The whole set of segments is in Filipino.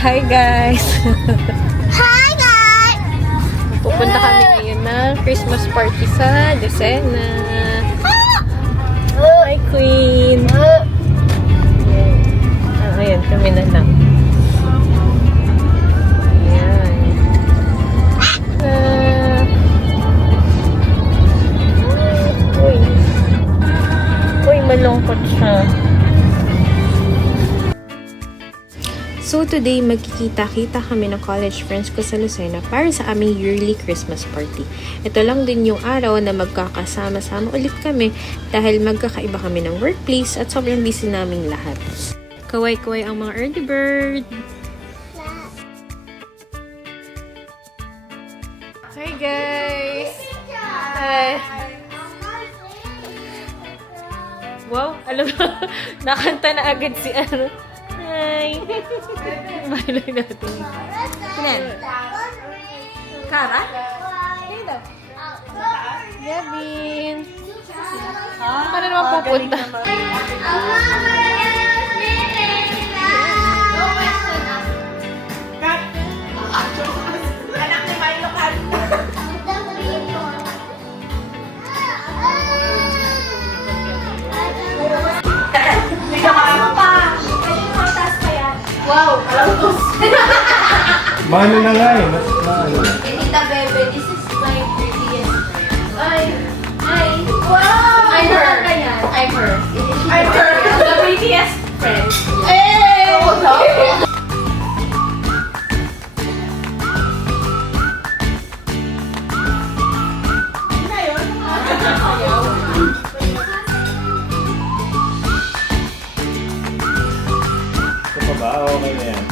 Hi guys! Hi guys! Pupunta kami ngayon ng Christmas party sa Lucena. Hi Queen! Ayan, kami na lang. Ayan. Uy, malungkot siya. So today, magkikita-kita kami ng college friends ko sa Lucena para sa aming yearly Christmas party. Ito lang din yung araw na magkakasama-sama ulit kami dahil magkakaiba kami ng workplace at sobrang busy naming lahat. Kaway-kaway ang mga early bird! Hi guys! Hi! Wow, alam mo, nakanta na agad si ano. Hi! Malay natin. Sinan? Kara? Sino? Gavin! Paano naman pupunta? Anak ni Milo Kat. Wow, kalautos. Mano na nga eh. Tita Bebe, this is my prettiest friend. Ay, wow! I'm her. I'm her. I'm her. The prettiest friend. Hey! Ito pa ba? Okay na yan.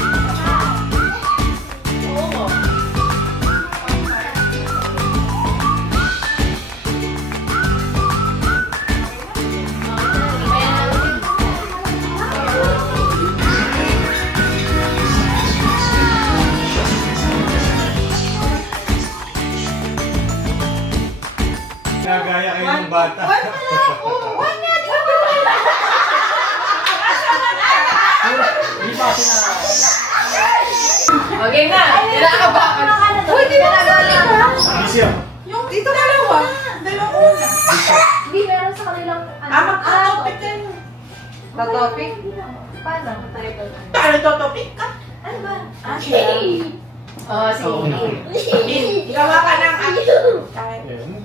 Nagaya kayo ng bata. Okay na. Kinakabakan. Uy, di ba nagaling ka? Bisyo. Yung dito dalawa. Dalawa una. Hindi, meron sa kanilang... Mag-topic din. Topic? Paano? Paano topic ka? Ano ba? Okay. Oh, sige. Gawa ka ng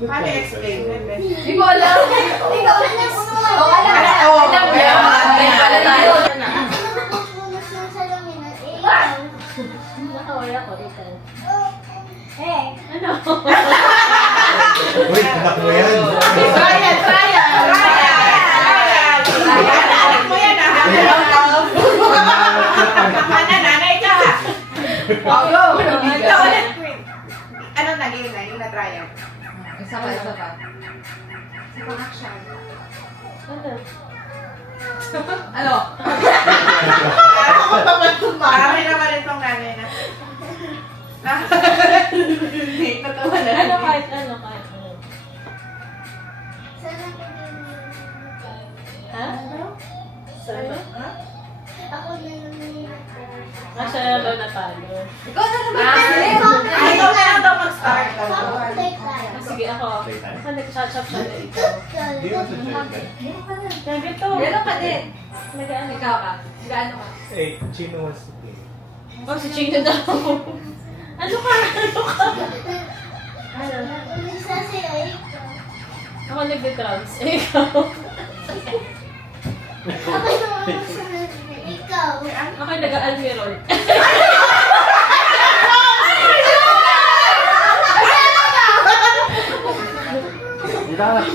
paano explain? Hindi ko alam. Ikaw na lang uno. Oo, alam mo yan. Kaya pala tayo. Napupunos ng salamin at ikaw. Nakawala ko dito. Eh. Uy, anak mo yan. Trial. Anak mo yan, nanay ka. Go. Ikaw ulit, Queen. Ano naging na? Yung na-trial? Isa pa. Pang-action. Ano? Marami naman rin tong nanay na. Natawa na. Ano kahit ano. Sana Ha? Sana? ako na naman. Nasa na daw natalo. Ikaw na naman. Ikaw na lang daw mag-start. Sige, ako. Playtime? Ako nag-chat-chat siya na ikaw. Di ba ito check? Ganito. Meron ka din. Nag-ano? Ikaw ka. Gaano ka? Eh, Chino wants to play. Oh, si Chino daw. Ano ka? Isa sa'yo, ikaw. Ako nag-drums. Ikaw. Ako naman sumunod na ikaw. Ako nag-almirol. Dito ka na.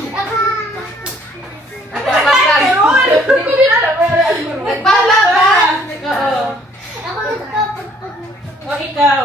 Hindi ko din alam. Nagbalaban. Oo. Ako nagkapagpag ng O, ikaw.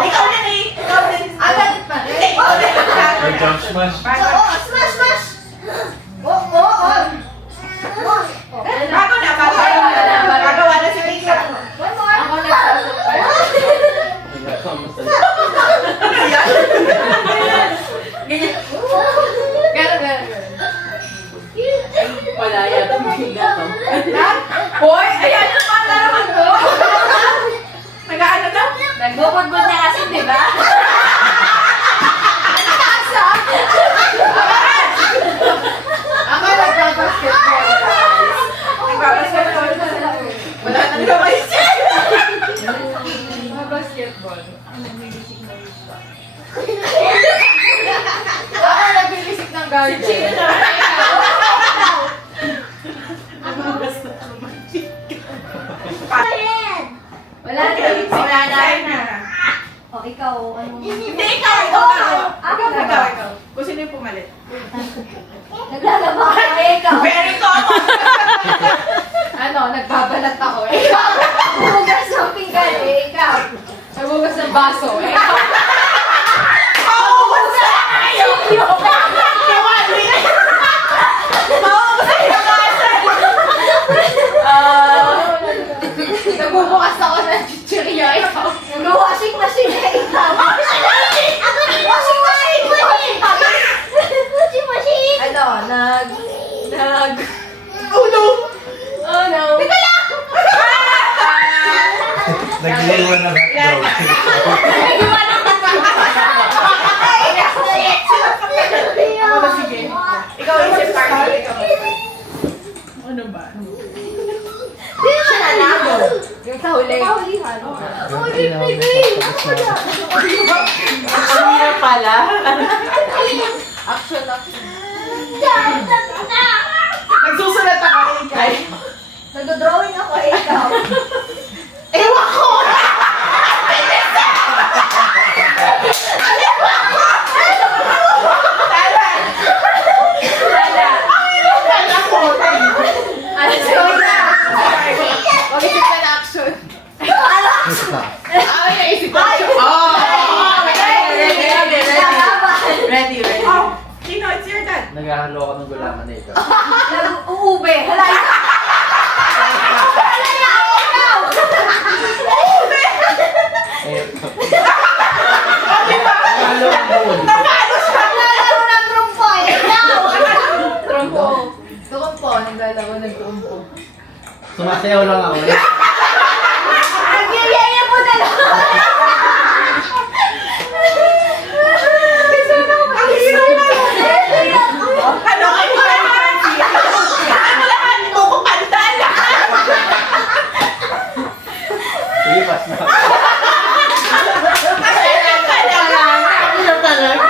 Ikaw na Palaya, tumiga to. Hoy, ayan yung palaraman ko. Nag-ano daw? Nagbubod-bod na kasi, di ba? Ako nagbabasketball. Nagbabasketball. Wala nang gawin siya. Nagbabasketball. Ako nagbilisik ng iba. Ako nagbilisik ng garden. Si Chino na. Ako gusto ko wala na. O, ikaw, ano? Hindi, ikaw. Ikaw. Kung sino yung pumalit? Naglalaba ka, ikaw. Very common. Ano, nagbabalat ako. Ikaw. Hugas ng pinggan, ikaw. Nagbugas ng baso. Ikaw. Mauubos na kayo! Mauubos na yung baso! Nagbubukas ako ng chichirya. Ikaw. Nag-washing machine na ikaw. Washing machine! Ano, Oh no! Oh no! Teka lang! Nagliwan ng hotdog. Ako na sige. Ikaw isip party. Ano ba? Siya na nago. Yung sa huli. Ang pala. Action. Nagsusulat ako, Ikay. Nag-drawing ako, ikaw. Ewan ko! Mag-isip ka na action. Basta. Ay, naisip ko. Ready. Kino, it's your turn. Naghahalo ako ng gulaman na ito. Nag-uube. Hala, Eh, Naghahalo ng bowl. naglalaro ng trumpo, ikaw. Trumpo. Trumpo. Naglalaro ng trumpo. Sumasayaw lang ako. Nagyayaya mo na lang. Ang hirap na. Ano kayo ba? Ano lahat? Kukupanda lahat. Sige, pas na. Kailan ka lang? Ano talaga?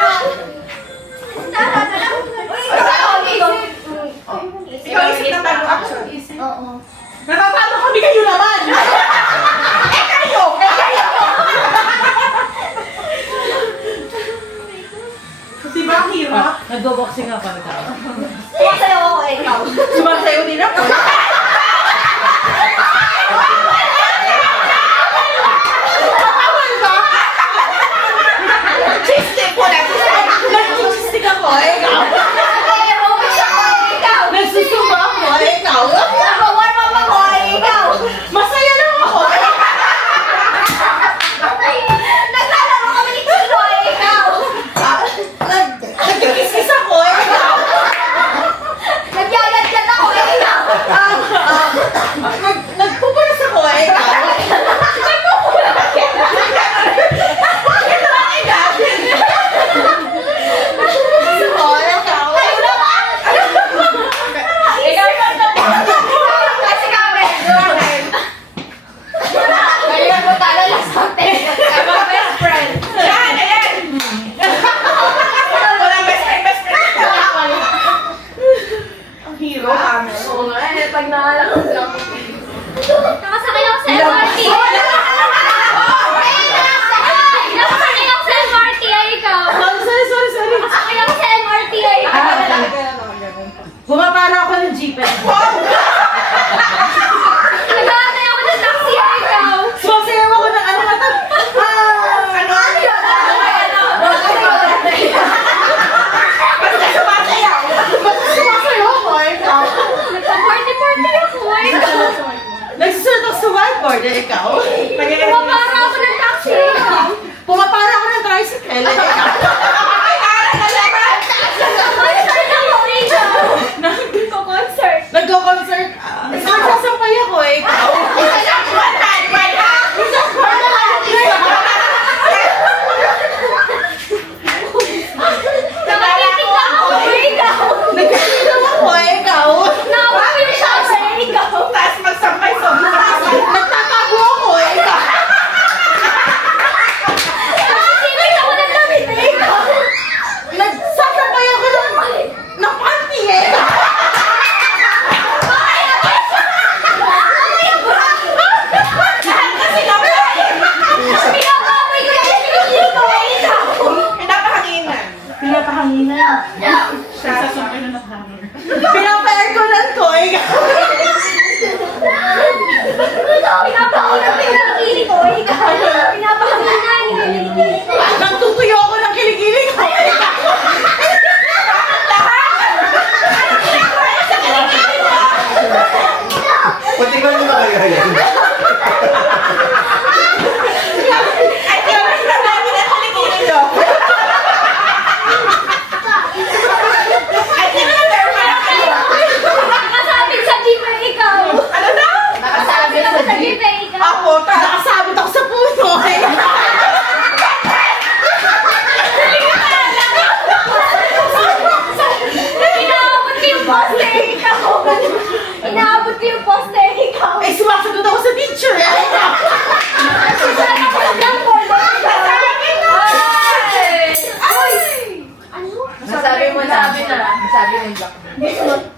Ikaw isip na tayo action. Oo. Natatalo kami kayo naman! Eh kayo! Diba ang hirap? Nagbo-boxing ako nagkakaroon. Sumasayaw ako, ikaw. Sumasayo din ako. Tawal ba? Chistik ko lang. Nag-chistik ako. Ikaw. Aerobics ako, ikaw. Nagsusumba ako. Ikaw. Nag-warm up ako, ikaw. Masaya lang ako. Naglalaro kami ni Chino, ikaw. Nagkikis-kis ako. Ikaw. Nagyayadyan ako, ikaw. Nagpupulas ako. Ikaw. Bakit ba ikaw? Kasi kami. Ngayon mo tala lang sa hotel. I'm a best friend. Yan, ayan. Walang best friend. Ang hero. Oo nga, pag naalala ko lang. Nakasakay ako sa MRT. Nakasakay ako sa MRT, ay ikaw. Sorry. Nakasakay ako sa MRT, ay ikaw. Pumapala ako ng jeepet. Nagkakatay ako ng taxi, ay ikaw. Sumasayaw ako ng ano na to. Ano? Basta sumasayaw. Basta sumasayaw ako. Ikaw. Nagpa-party ako, ay ikaw. Nagsusulat ako sa whiteboard. Ikaw? Pumapara ako ng taxi, ay ikaw. Pumapala ako ng tricycle. Ikaw? Ay, ara na lahat. Concert ako, ay ikaw. Nandito concert.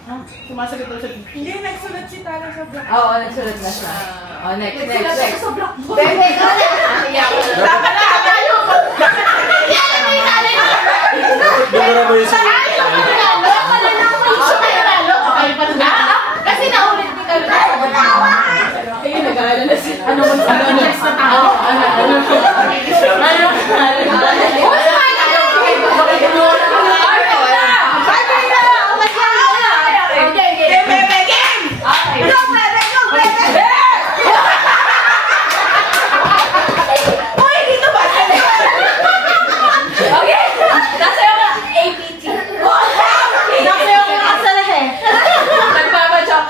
Sumasagot daw siya. Hindi, nagsulat si Tara sa block. Oo, nagsulat na siya. Oh, next. sa block. Bebe, ikaw na! Tama na! Dugara mo yung sa... Kasi naulit ni Carlo sa batawa. Ayun, nag-aalala na siya. Ano mo sa next na tao?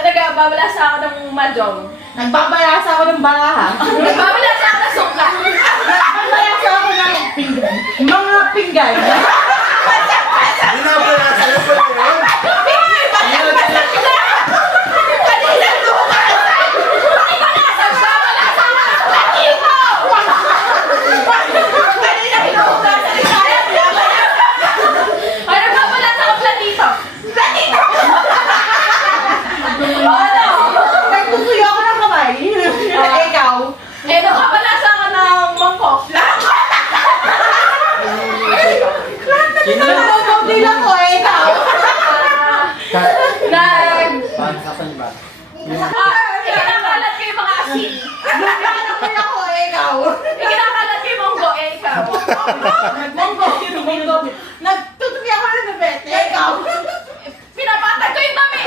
Nagbabalasa ako ng mahjong. Nagbabayasa ako ng baraha. Nagbabalasa ako ng sungka. Nagbabayasa ako ng pinggan. Mga pinggan. Binabalasa na pala yun. Ay, nagbabalasa ako platito. Nagtutuyo ako ng kamay. Ikaw. Eh, nagbabalasa ako ng mangkok. Sino? Nagtutuyo lang ko, ikaw. Kapan ba? Ikinakalat ko yung mga asin. Nagtutuyo ako, ikaw. Ikinakalat ko yung monggo, eh, ikaw. Monggo. Nagtutuyo ako ng bebet. Ikaw. Pinapatag ko yung dami.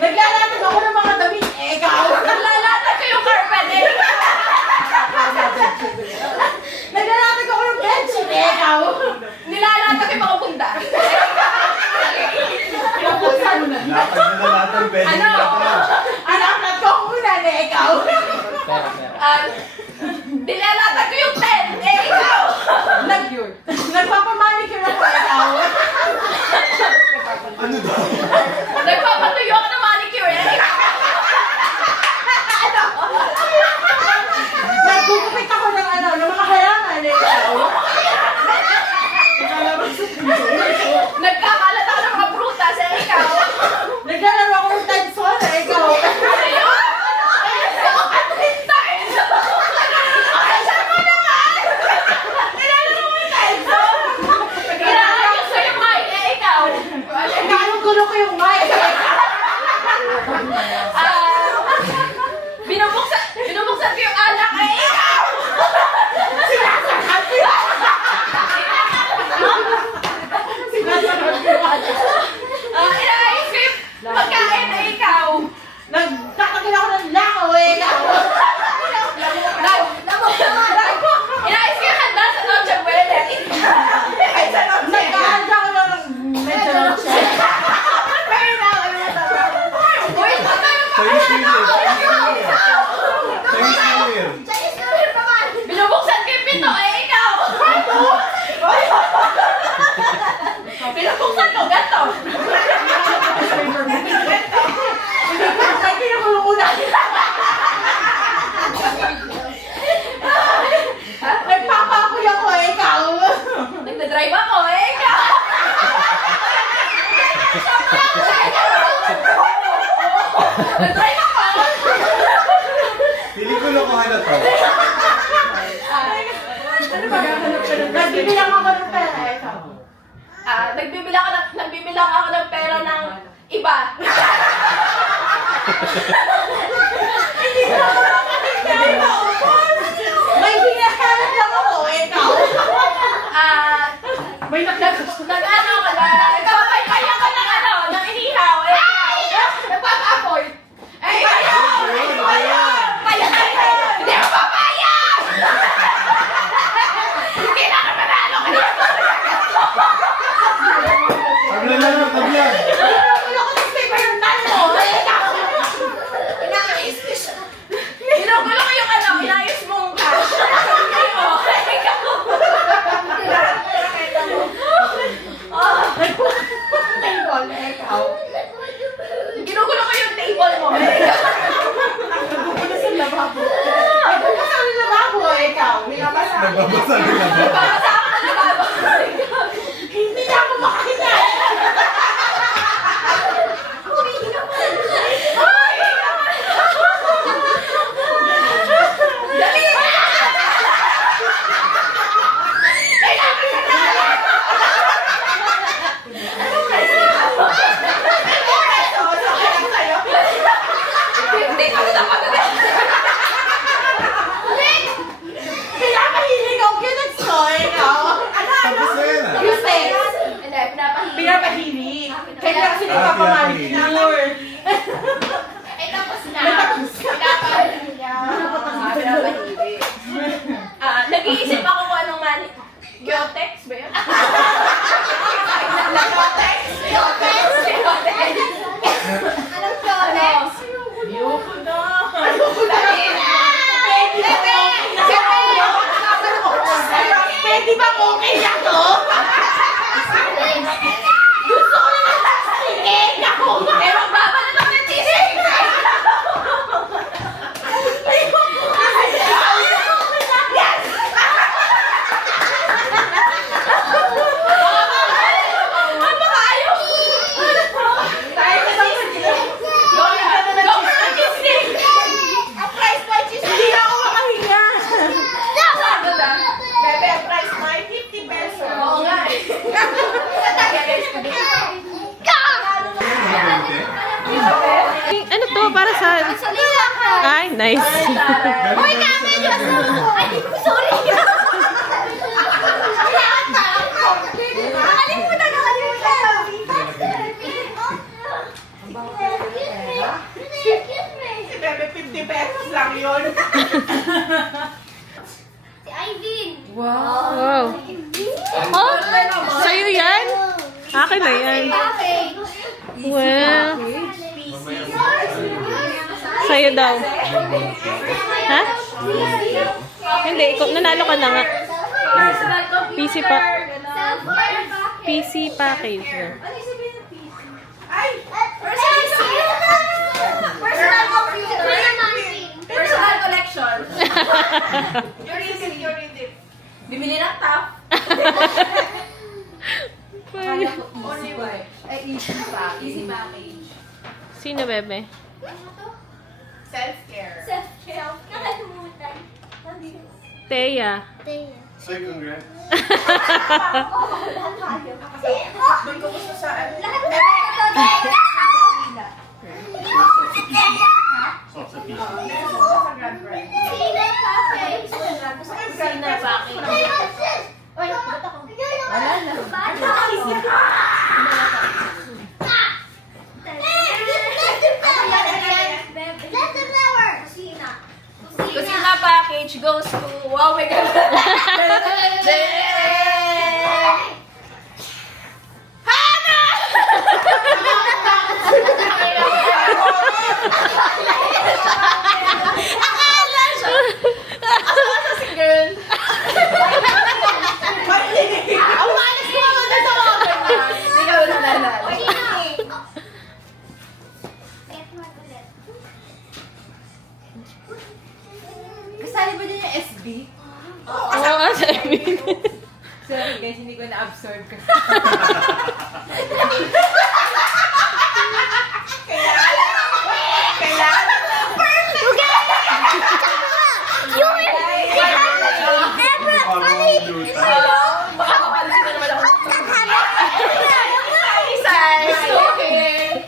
Naglalatag ako ng mga damit. Ikaw. Naglalatag ko yung carpet, eh. Naglalatag ako ng bedsheet. Ikaw. Nilalatag ko yung mga bunda. Napusan mo na. Lapag na lahat ng pwede Ano? Anak na ko muna na ikaw. Pera. Nilalatag ko yung tent, eh, ikaw. Nagpapamanicure ako, ikaw. Ano daw? Nagpapatuyo ako ng manicure, eh. Nagugupit ako ng mga hayangan, ikaw. Nagkakalat ako ng mga prutas, eh, ikaw. Naglalaro ako ng tensor, ikaw. Ano yun? Inaayos ko yung mic, eh, ikaw. Gulo ko yung mic. Binubuksan ko yung alak, eh, ikaw. Inaayos ko yung pagkain, eh, ikaw. Nagtatagal ako ng lakaw, ikaw. Inaayos ko yung handa sa Noche Buena. Nagkahanda ko lang ng medyo noche. Uy, patay mo pa. Chinese New Year naman! Binubuksan ko yung pinto, eh, ikaw. Binubuksan ko, gato. Ay, kinukulong ko na. Nagpapakuy ako, ikaw. Nagdadrive ako, eh, ikaw. Nagdrive ako. Pili ko lokohan na to. Nagbibilang ako ng pera, ikaw. Nagbibilang ako ng pera ng iba. May hinahanap lang ako, ikaw. Nag-ano ka na, nagpapaypay ako ng inihaw, eh, ikaw. Nagpapa-afford. Eh, ikaw. Hindi mo papayag! Hindi na ka manalo ka na! Tablan. Wala ko ng paper yung tan mo, ikaw. Ginugulo ko yung inayos mong cash. Ikaw. Table, ikaw. Ginugulo ko yung table nagpapamanicure. Ay, tapos na. Tapos na. Pinapahin niya. Nag-iisip ako kung anong mani. Gyotex ba yun? Gyotex? Anong Jonex? Ayoko na. Pwede ba okay na to? Gusto ko na nagsasaligin ako. Eh, magbabalat ako ng t-shirt. Hindi na ako makahinga. Bebe, price mo ay 50 pesos. Oo nga eh. Ano to? Para sa... Ay, nice. Uy, kami! Ay, sorry! Nakalimutan! Excuse me! Si Bebe, 50 pesos lang yun. Si Ivin! Wow. Oh, sa'yo yan? Akin na yan. Wow. Sa'yo daw. Ha? Hindi, ikaw, nanalo ka na nga. PC pa. PC package. Ay! Personal computer! Personal collection. Eurydice. Bibili ng top. Only wife. Ay, easy package. Sino, bebe? Self-care. Self-care. Nakalimutan. Teya. Say congrats. Doon ko gusto sa ano. Soft sa piso. Sa Grand Prix. Personal package. Wala na. Kusina package goes to... Wow, my God. Girl. Ang malas ko ako na sa mga ganyan. Ikaw na nanalo. Kasali ba din yung SB? Oo, sabi. Sorry guys, hindi ko na-absorb kasi. Baka mapansin ko naman ako. Size. Okay.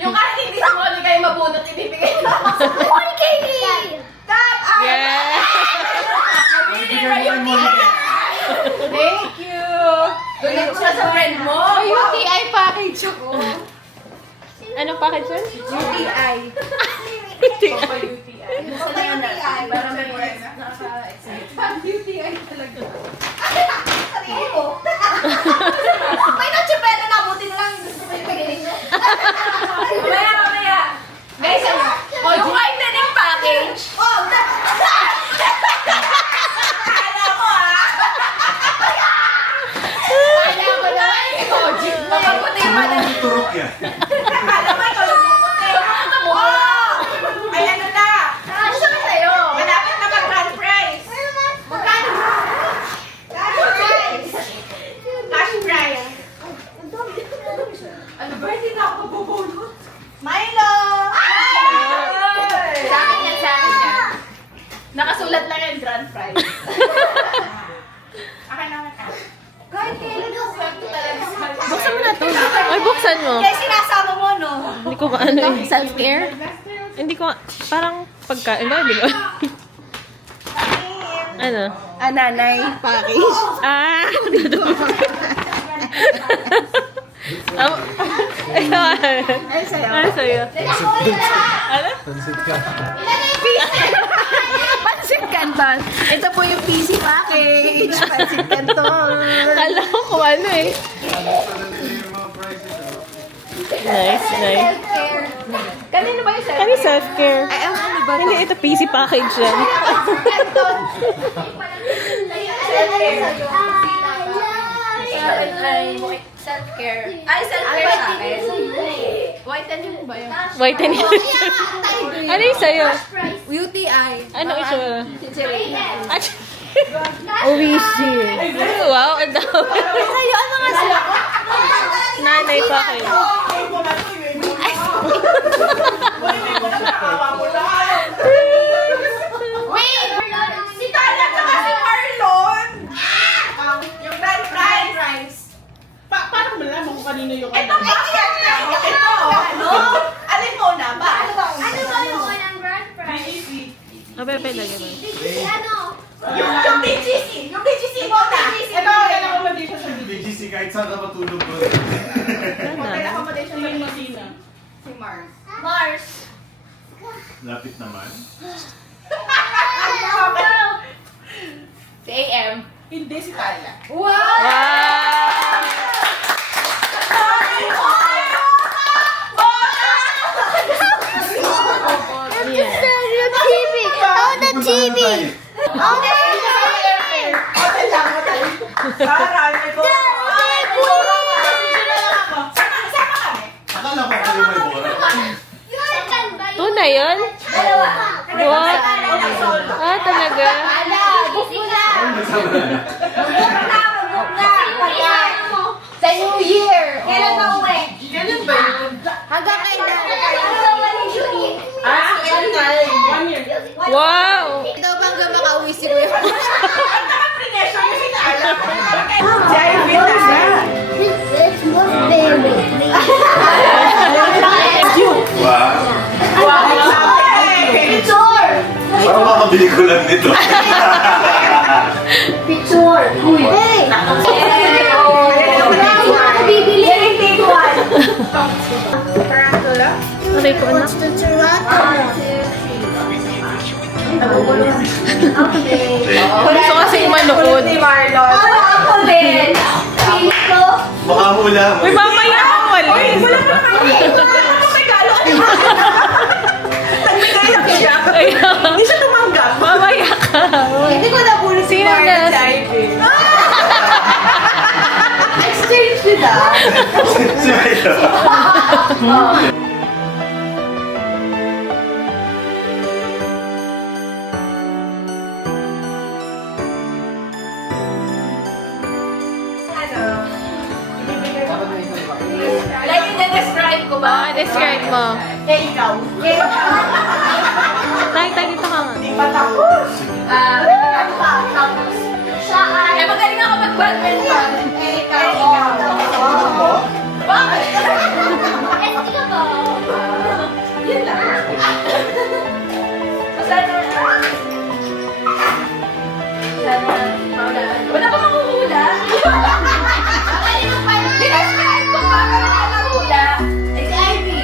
Yung kahit hindi si Monica yung mabunot, ibibigay na ako sa Yeah. Thank you! Donate siya sa friend mo. UTI package ako. Anong package yun? UTI. Para may naka-excite. UTI talaga. May natsipela na, buti na lang gusto ko yung pagaling mo. Mamaya. Guys, yung whitening package. Mapaputi pa na. Turok yan. Akala mo ikaw yung puputi. Ay, ano na? Gusto ko sa'yo. Malapit na mag-grand prize. Magkano? Cash prize. Ano ba? Hindi na ako mabubulot. Milo! Sa akin yan, sa akin yan. Nakasulat lang yung grand prize. Akin naman ka. Kahit kailan ko swerte talaga sa Buksan mo na to. Ay, buksan mo. Kaya sinasama mo, no? Hindi ko maano eh. Self-care? Hindi ko, parang pagkain. Bakit di ko? Ano? Nanay package. Ah! Ano Ay, sa'yo. Ano sa'yo? Ano? Pansit Canton. Ito po yung PC package. Pansit Canton. Kala ko kung ano eh. Nice, nice. Kanino ba yung sa'yo? Ano self-care? Ay, ano ba Hindi, ito PC package yan. Self-care. Ay, self-care sa akin. Whiten mo ba yun? Whitening. Ano yung sa'yo? UTI. Ano itsura? Ah, Oishi. wow, ang dami. Sa'yo, ano nga sila? Nanay pa kayo. Wait! Si Carla tsaka si Marlon! Yung grand prize. Paano mo nalaman kung kanino yung Ito ba yan na? Ito! Ano? Alin mo na ba? Ano ba? Ano ba yung unang grand prize? Abe, lagyan mo. Ano? Yung BGC! Yung BGC mo na! Ito, yan ang accommodation sa video. BGC kahit saan ka matulog ko. Hotel accommodation Ito yung Masina. si Mars. Mars. Lapit naman. Si AM. Hindi si Carla. Wow! Para, may go! Akala ko kayo may bola. Tunay yun? What? Ah, talaga? Sa New Year! Kailan ba uwi? Ganun ba yun? Hanggang kailan? Ah, one year. Wow! Ito bang makauwi si Kuya? Pressure kasi naalam. Jai Vita. Wow. Picture! Parang makabili ko lang nito. Picture. Uy. Hey! Bibili. Take one. Tarantula? Aray ko na. Gusto kasing manukod. Si Marlon. Ako din. Pili ko. Baka hula mo. Uy, mamaya ako wala. Wala pa kami. May galo. Nagbigay ako siya. Hindi siya tumanggap. Mamaya ka. Hindi ko nabulot si Sino Marlon na? sa IV. Exchange sila. Si Milo. Like, i-describe ko ba? Describe mo. Eh, ikaw. Tay, dito ka nga. Di pa tapos. Tapos, siya ay... Eh, magaling ako mag-badminton. Eh, ikaw. Bakit? Eh, hindi ka ba? Yun lang. So, sana... Wala pa makuhula. Dinascribe ko pa, pero wala makuhula. Eh, si Ivy.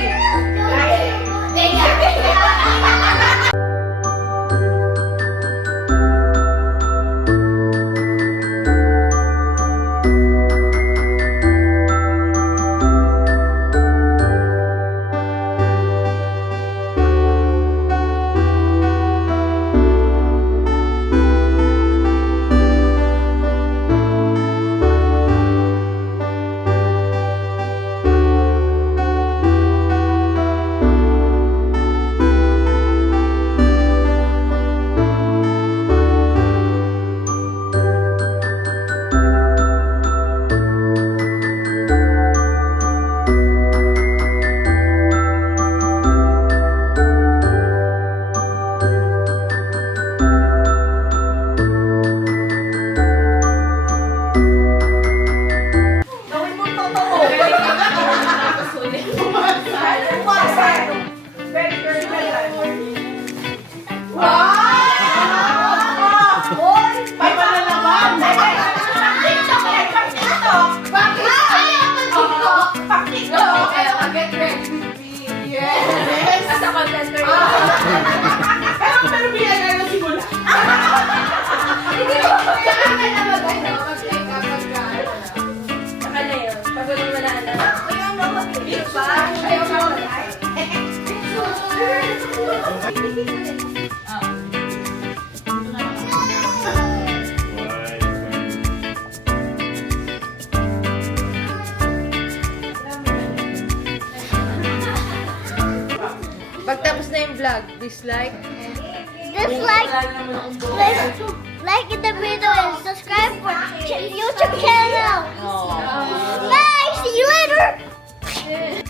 Pagtapos na yung vlog, dislike. Dislike, like the video and subscribe for YouTube channel. Bye. See you later.